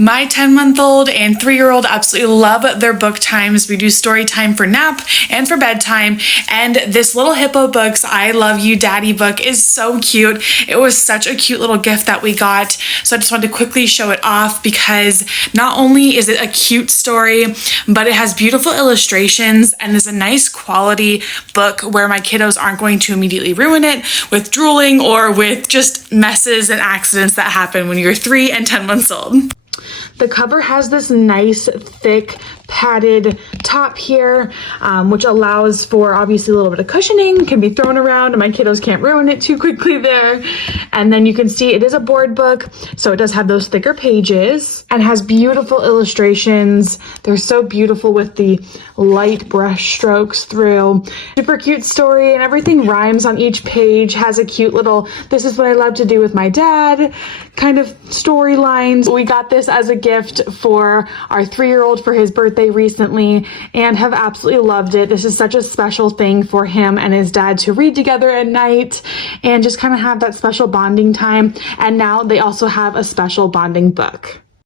My 10-month-old and 3-year-old absolutely love their book times. We do story time for nap and for bedtime. And this little Hippo Books I Love You Daddy book is so cute. It was such a cute little gift that we got. So I just wanted to quickly show it off because not only is it a cute story, but it has beautiful illustrations and is a nice quality book where my kiddos aren't going to immediately ruin it with drooling or with just messes and accidents that happen when you're 3 and 10 months old. The cover has this nice, thick, padded top here, which allows for obviously a little bit of cushioning, can be thrown around and my kiddos can't ruin it too quickly there. And then you can see it is a board book, so it does have those thicker pages and has beautiful illustrations. They're so beautiful with the light brush strokes through. Super cute story, and everything rhymes on each page, has a cute little, this is what I love to do with my dad kind of storylines. We got this as a gift for our 3-year-old for his birthday recently and have absolutely loved it. This is such a special thing for him and his dad to read together at night and just kind of have that special bonding time. And now they also have a special bonding book.